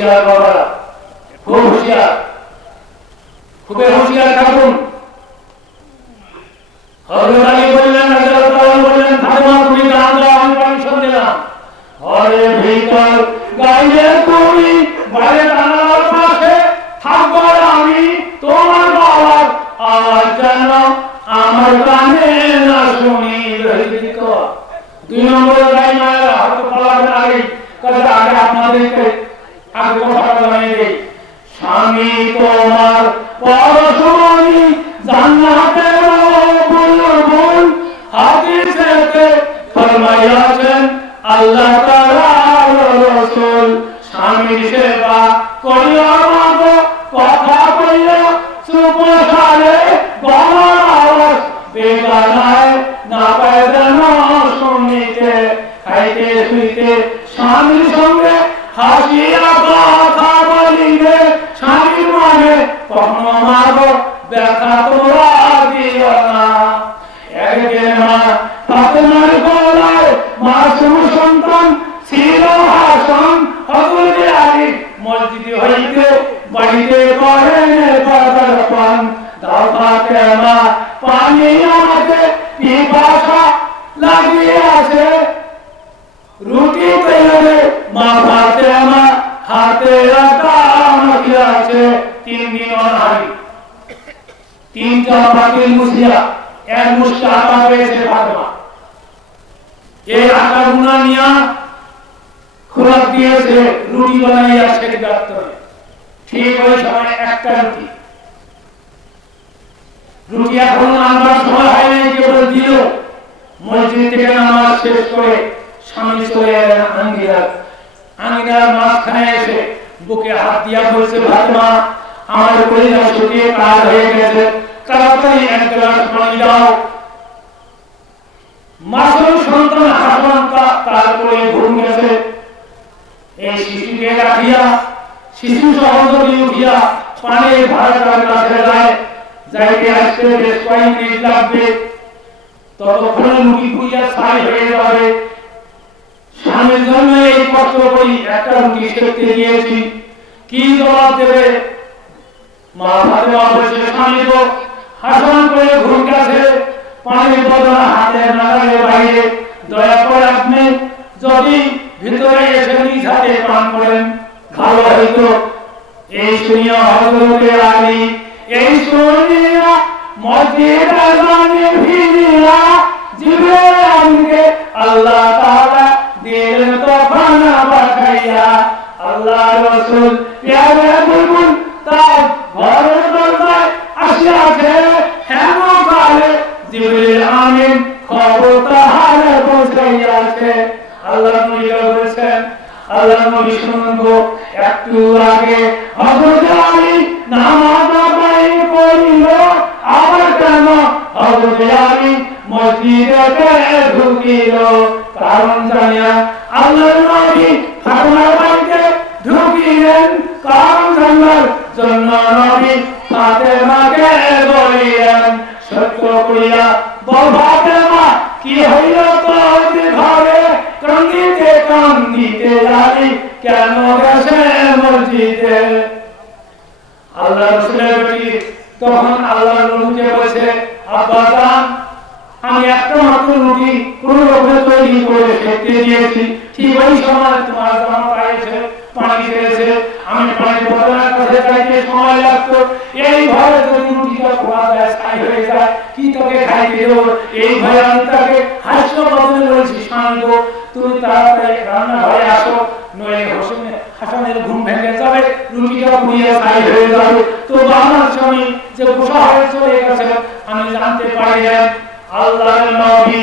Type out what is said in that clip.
হুঁশিয়ার বাবারা, খুব হুঁশিয়ার, খুবই হুঁশিয়ার থাকুন। হযরত আলী বললেন, ফাতেমা তুমি গান গাও, আমি পারমিশন দিলাম। ঘরের ভিতর গাইলে তুমি, বাইরে জানালার পাশে থাকবো আমি, তোমার বাবার আওয়াজ যেন আমার কানে না শুনি। 2 নম্বরে গাই মায়েরা হয়তো পালাবেন আগে, কাজে আগে আপনাদেরকে আগে কথাটা জানিয়ে দেই। স্বামী তোমার পরশমণি জান্নাতের বুলবুল, হাদিসেতে ফরমাইয়াছেন আল্লাহ তাআলার রাসূল। স্বামীর সেবা করিও মাগো, কথা কইও চুপ সারে, গলার আওয়াজ বেগানায় না পায় যেন শুনিতে। খাইতে শুইতে স্বামীর সঙ্গে হাসিয়া কথা বলিবে, স্বামীর মনে কখনো মাগো ব্যথা তোরা দিও না। একদিন মা ফাতেমার গলায় মাসুম সন্তান ছিল হাসান। হযরত আলী মসজিদে হইতে বাড়িতে করেন পদার্পণ। দাও ফাতেমা পানি আমাকে, পিপাসা লাগিয়ে আছে। রুটি তৈরি মা ফাতেমা হাতে রাখা মাখিয়ে আছে। 3 দিন অনাহারি, 3 চাপাতির মুসিয়া, 1 মুষ্টি আটা পেয়েছে ফাতেমা। এই আটা গুনা নিয়া খোরাক দিয়েছে, রুটি বানাইয়া শেখ ডাক্তারে। ঠিক ওই সময় একটা রুটি, রুটি এখনো আনবার সময় হয়নি, কেবল দিল। মসজিদ থেকে নামাজ শেষ করে স্বামী চলে এলেন আঙ্গিনার মাঝখানে এসে বুকে হাত দিয়া বলছে, ফাতেমা আমার কলিজা শুকিয়ে কাল হয়ে গেছে, তাড়াতাড়ি 1 গ্লাস পানি দাও। মাসুম সন্তান হাসান তারপরে ঘুম গেছে। এই শিশুকে রাখিয়া শিশু সহযোগী উঠিয়া পানি ভাড়াটার কাছে যায়। যাইতে আসতে বেশ কয়েক মিনিট লাগবে, ততক্ষণে রুটি খুঁজিয়া ছাই হয়ে যাবে। স্বামীর জন্য এই কষ্ট করি, একটা রুটি সেঁকতে দিয়েছি, কি জবাব দেবে? মা ফাতেমা বলছে, স্বামী তো হাসান করে ঘুম গেছে, পানির বদলা হাতে নাগালে বাইরে, দয়া করে আপনি যদি ভিতরে এসে নিজ হাতে পান করেন ভালো হইতো। এই শুনিয়া হযরত আলী, এই শুনিয়া মসজিদ আজানে ফিরিয়া জিবরাইল আমিনকে আল্লাহ তাআলা দিলেন তখন পাঠাইয়া। আল্লাহ রাসূল প্যারা বুলবুল তার ঘরের দরজায় আসিয়াছে। হেমকালে জিবরাইল আমিন খবর তাহার পৌঁছাইয়াছে। আল্লাহ নবী বলেছেন, আল্লাহ নবী শুনবো, একটু আগে হযরত আলী নামাজ আদায় করিল, আবার কেন হযরত আলী মসজিদে ঢুকিল? কারণ জানিয়া আল্লাহ নবী ফাতেমার বাড়িতে ঢুকিলেন। কারণ জানার জন্য নবী ফাতেমাকে বলিলেন, সত্য করিয়া বল ফাতেমা, কি হইল তোর ঘরে? কান্দিতে কান্দিতে আলী কেন গেছে মসজিদে? আল্লাহ রাসূলের বেটি তখন আল্লাহ নবীকে বলেছে, আব্বা জান, আমি একটা মাত্র রুটি কোন রকমে তৈরি করে খেতে দিয়েছি, ঠিক ওই সময় তোমার জামাতা এসে পানি ছেড়েছে, আমি পানি বদলার কাছে যাইতে সময় লাগতো। এই ঘরে যদি রুটিটা খোলা যায়, ছাই হয়ে যায়, কি তোকে খাইতে দেবো? এই ভয়ে আমি তাকে হাস্য বদলে বলছি, স্বামী গো, তুমি তাড়াতাড়ি রান্নাঘরে আসো, নইলে হাসানের ঘুম ভেঙে যাবে, রুটিটা পুড়িয়ে ছাই হয়ে যাবে। তো আমার স্বামী যে গোসা হয়ে চলে গেছে আমি জানতে পারি। আল্লাহর নবী